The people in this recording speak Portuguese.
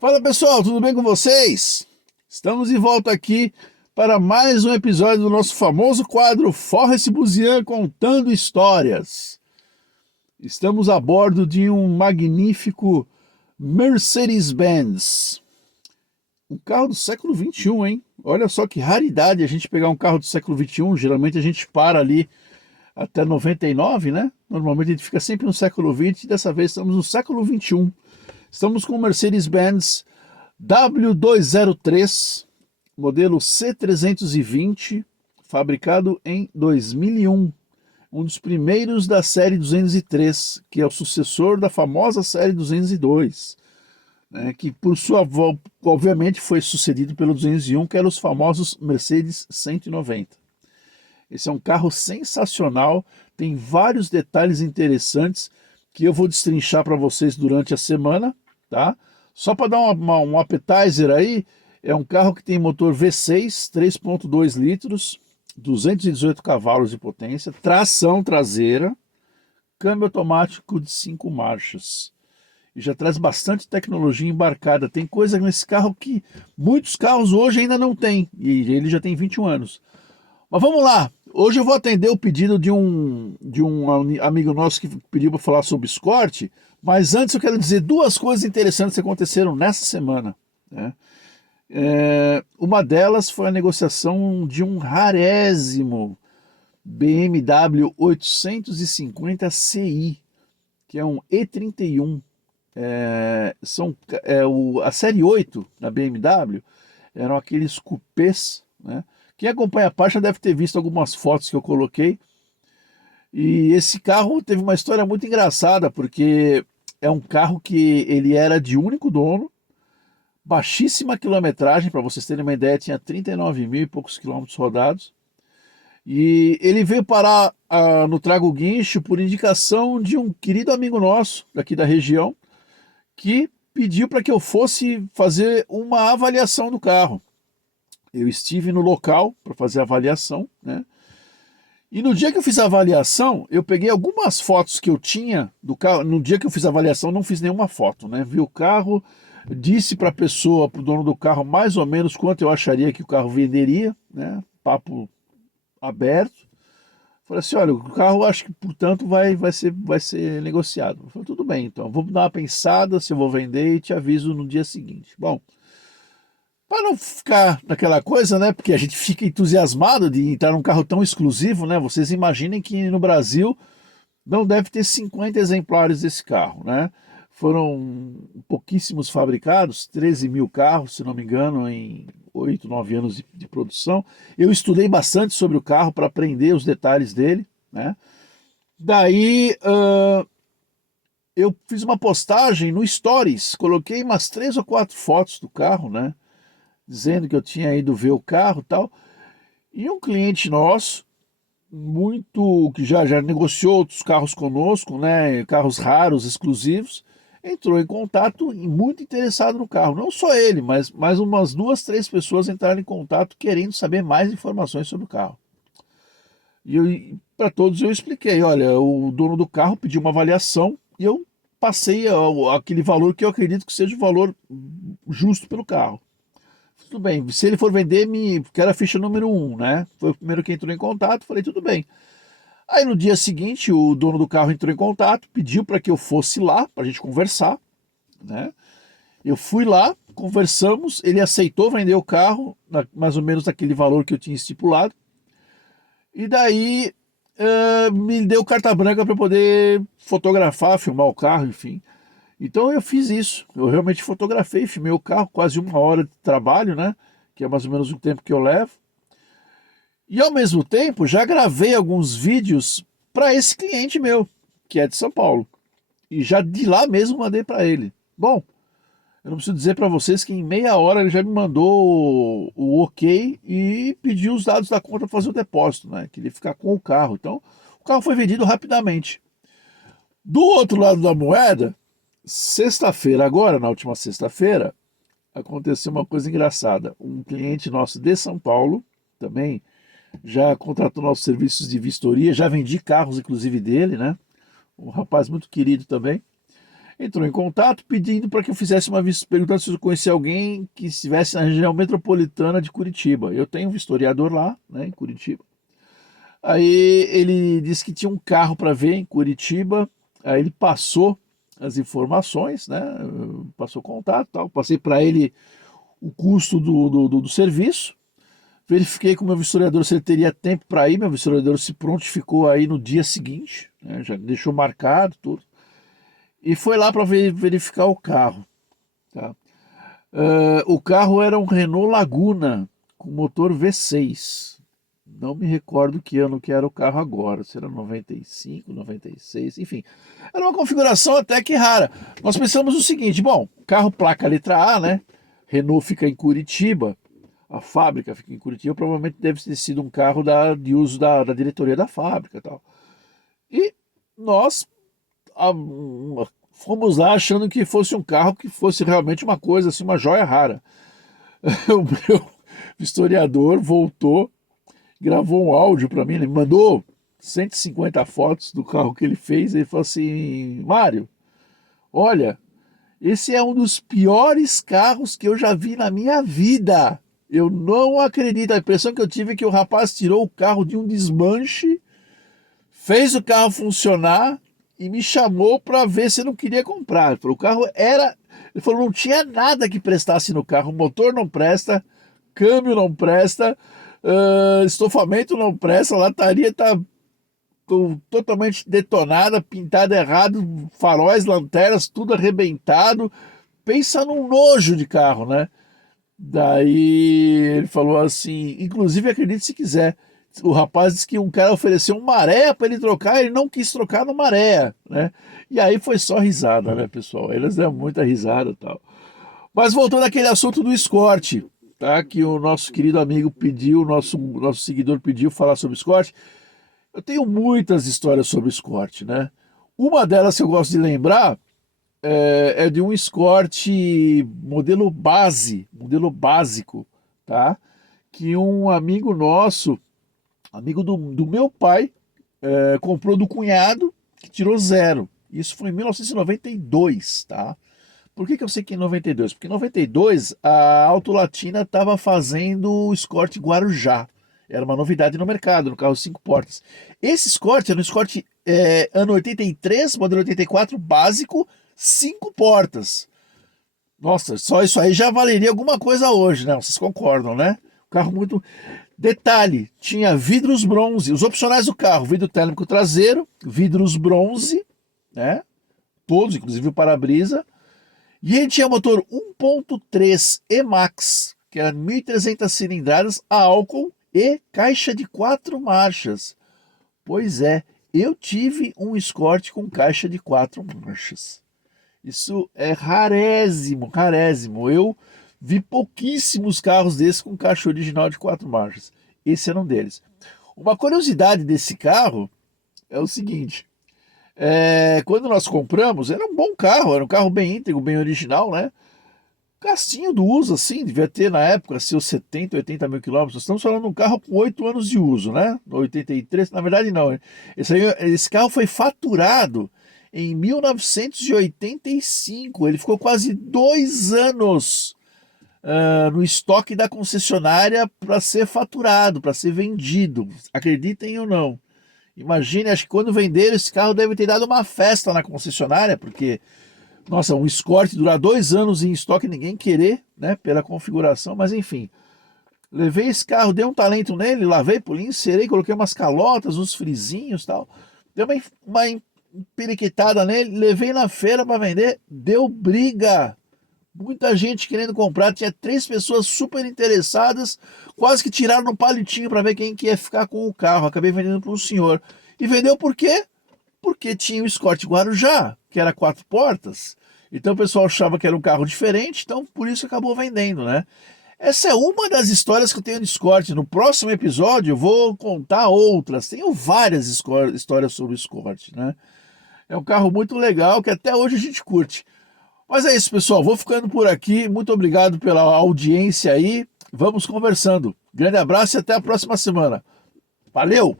Fala pessoal, tudo bem com vocês? Estamos de volta aqui para mais um episódio do nosso famoso quadro Forrest Buzian contando histórias. Estamos a bordo de um magnífico Mercedes-Benz, um carro do século XXI, hein? Olha só que raridade a gente pegar um carro do século XXI. Geralmente a gente para ali até 99, né? Normalmente a gente fica sempre no século XX, e dessa vez estamos no século XXI. Estamos com o Mercedes-Benz W203, modelo C320, fabricado em 2001. Um dos primeiros da série 203, que é o sucessor da famosa série 202, né, que por sua volta, obviamente, foi sucedido pelo 201, que eram os famosos Mercedes 190. Esse é um carro sensacional, tem vários detalhes interessantes que eu vou destrinchar para vocês durante a semana, tá? Só para dar um appetizer aí, é um carro que tem motor V6, 3.2 litros, 218 cavalos de potência, tração traseira, câmbio automático de 5 marchas. E já traz bastante tecnologia embarcada. Tem coisa nesse carro que muitos carros hoje ainda não têm, e ele já tem 21 anos. Mas vamos lá, hoje eu vou atender o pedido de um amigo nosso que pediu para falar sobre Escort, mas antes eu quero dizer duas coisas interessantes que aconteceram nessa semana, né? Uma delas foi a negociação de um rarésimo BMW 850 Ci, que é um E31. A série 8 da BMW eram aqueles cupês, né? Quem acompanha a página deve ter visto algumas fotos que eu coloquei. E esse carro teve uma história muito engraçada, porque é um carro que ele era de único dono, baixíssima quilometragem, para vocês terem uma ideia, tinha 39 mil e poucos quilômetros rodados. E ele veio parar no Trago Guincho por indicação de um querido amigo nosso, daqui da região, que pediu para que eu fosse fazer uma avaliação do carro. Eu estive no local para fazer a avaliação, né? E no dia que eu fiz a avaliação, eu peguei algumas fotos que eu tinha do carro. No dia que eu fiz a avaliação, não fiz nenhuma foto, né? Vi o carro, disse para a pessoa, para o dono do carro, mais ou menos quanto eu acharia que o carro venderia, né? Papo aberto. Falei assim, olha, o carro acho que, portanto, vai ser negociado. Eu falei, tudo bem, então, vou dar uma pensada se eu vou vender e te aviso no dia seguinte. Bom, para não ficar naquela coisa, né? Porque a gente fica entusiasmado de entrar num carro tão exclusivo, né? Vocês imaginem que no Brasil não deve ter 50 exemplares desse carro, né? Foram pouquíssimos fabricados, 13 mil carros, se não me engano, em 8, 9 anos de produção. Eu estudei bastante sobre o carro para aprender os detalhes dele, né? Daí eu fiz uma postagem no Stories, coloquei umas 3 ou 4 fotos do carro, né? Dizendo que eu tinha ido ver o carro e tal. E um cliente nosso, muito que já negociou outros carros conosco, né, carros raros, exclusivos, entrou em contato e muito interessado no carro. Não só ele, mas mais umas 2, 3 pessoas entraram em contato querendo saber mais informações sobre o carro. E para todos eu expliquei, olha, o dono do carro pediu uma avaliação e eu passei aquele valor que eu acredito que seja o valor justo pelo carro. Tudo bem, se ele for vender, me quero a ficha número 1, né? Foi o primeiro que entrou em contato, falei, tudo bem. Aí no dia seguinte, o dono do carro entrou em contato, pediu para que eu fosse lá, para a gente conversar, né? Eu fui lá, conversamos, ele aceitou vender o carro, mais ou menos naquele valor que eu tinha estipulado, e daí me deu carta branca para poder fotografar, filmar o carro, enfim. Então eu fiz isso, eu realmente fotografei, filmei o carro, quase 1 hora de trabalho, né? Que é mais ou menos o tempo que eu levo. E ao mesmo tempo já gravei alguns vídeos para esse cliente meu, que é de São Paulo. E já de lá mesmo mandei para ele. Bom, eu não preciso dizer para vocês que em meia hora ele já me mandou o ok e pediu os dados da conta para fazer o depósito, né? Que ele ia ficar com o carro. Então o carro foi vendido rapidamente. Do outro lado da moeda, sexta-feira, agora, na última sexta-feira, aconteceu uma coisa engraçada. Um cliente nosso de São Paulo, também, já contratou nossos serviços de vistoria, já vendi carros, inclusive, dele, né? Um rapaz muito querido também. entrou em contato pedindo para que eu fizesse uma visita, perguntando se eu conhecia alguém que estivesse na região metropolitana de Curitiba. Eu tenho um vistoriador lá, né, em Curitiba. Aí ele disse que tinha um carro para ver em Curitiba. Aí ele passou as informações, né? Passou contato, tal. Passei para ele o custo do serviço. Verifiquei com o meu vistoriador se ele teria tempo para ir. Meu vistoriador se prontificou aí no dia seguinte, né? Já deixou marcado tudo. E foi lá para verificar o carro. Tá? O carro era um Renault Laguna com motor V6. Não me recordo que ano que era o carro agora, se era 95, 96, enfim. Era uma configuração até que rara. Nós pensamos o seguinte, bom, carro placa letra A, né? Renault fica em Curitiba, a fábrica fica em Curitiba, provavelmente deve ter sido um carro de uso da diretoria da fábrica e tal. E nós fomos lá achando que fosse um carro que fosse realmente uma coisa, assim, uma joia rara. O meu historiador voltou, gravou um áudio para mim, ele me mandou 150 fotos do carro que ele fez, e ele falou assim, Mário, olha, esse é um dos piores carros que eu já vi na minha vida. Eu não acredito, a impressão que eu tive é que o rapaz tirou o carro de um desmanche, fez o carro funcionar e me chamou para ver se eu não queria comprar. Ele falou, o carro era... Ele falou, não tinha nada que prestasse no carro, o motor não presta, câmbio não presta, estofamento não presta, a lataria está totalmente detonada, pintada errado, faróis, lanternas, tudo arrebentado. Pensa num nojo de carro, né? Daí ele falou assim, inclusive acredite se quiser, o rapaz disse que um cara ofereceu um Maré para ele trocar, ele não quis trocar no Maré, né? E aí foi só risada, né, pessoal? Eles deram muita risada e tal. Mas voltando àquele assunto do Escort, tá? Que o nosso querido amigo pediu, nosso seguidor pediu falar sobre Escort. Eu tenho muitas histórias sobre Escort, né? Uma delas que eu gosto de lembrar é de um Escort modelo básico, tá? Que um amigo nosso, amigo do meu pai, comprou do cunhado, que tirou zero. Isso foi em 1992, tá? Por que eu sei que em 92? Porque em 92 a Auto Latina estava fazendo o Escort Guarujá. Era uma novidade no mercado, no carro 5 portas. Esse Escort era um Escort ano 83, modelo 84, básico, 5 portas. Nossa, só isso aí já valeria alguma coisa hoje, né? Vocês concordam, né? O carro muito... Detalhe, tinha vidros bronze, os opcionais do carro, vidro térmico traseiro, vidros bronze, né? Todos, inclusive o para-brisa. E ele tinha motor 1.3 E-Max, que era 1.300 cilindradas a álcool e caixa de 4 marchas. Pois é, eu tive um Escort com caixa de 4 marchas. Isso é rarésimo, rarésimo. Eu vi pouquíssimos carros desses com caixa original de 4 marchas. Esse era um deles. Uma curiosidade desse carro é o seguinte. Quando nós compramos, era um bom carro, era um carro bem íntegro, bem original, né? Gastinho do uso, assim, devia ter na época seus 70, 80 mil quilômetros. Estamos falando de um carro com 8 anos de uso, né? 83, na verdade não. Esse carro foi faturado em 1985. Ele ficou quase 2 anos no estoque da concessionária para ser faturado, para ser vendido. Acreditem ou não. Imagine, acho que quando venderam esse carro deve ter dado uma festa na concessionária, porque, nossa, um Escort durar 2 anos em estoque, ninguém querer, né, pela configuração, mas enfim. Levei esse carro, dei um talento nele, lavei, polinho, encerei, coloquei umas calotas, uns frisinhos e tal. Dei uma emperiquitada nele, levei na feira para vender, deu briga. Muita gente querendo comprar, tinha 3 pessoas super interessadas, quase que tiraram no palitinho para ver quem que ia ficar com o carro. Acabei vendendo para um senhor. E vendeu por quê? Porque tinha o Escort Guarujá, que era 4 portas. Então o pessoal achava que era um carro diferente, então por isso acabou vendendo, né? Essa é uma das histórias que eu tenho de Escort. No próximo episódio eu vou contar outras. Tenho várias histórias sobre Escort, né? É um carro muito legal que até hoje a gente curte. Mas é isso, pessoal. Vou ficando por aqui. Muito obrigado pela audiência aí. Vamos conversando. Grande abraço e até a próxima semana. Valeu!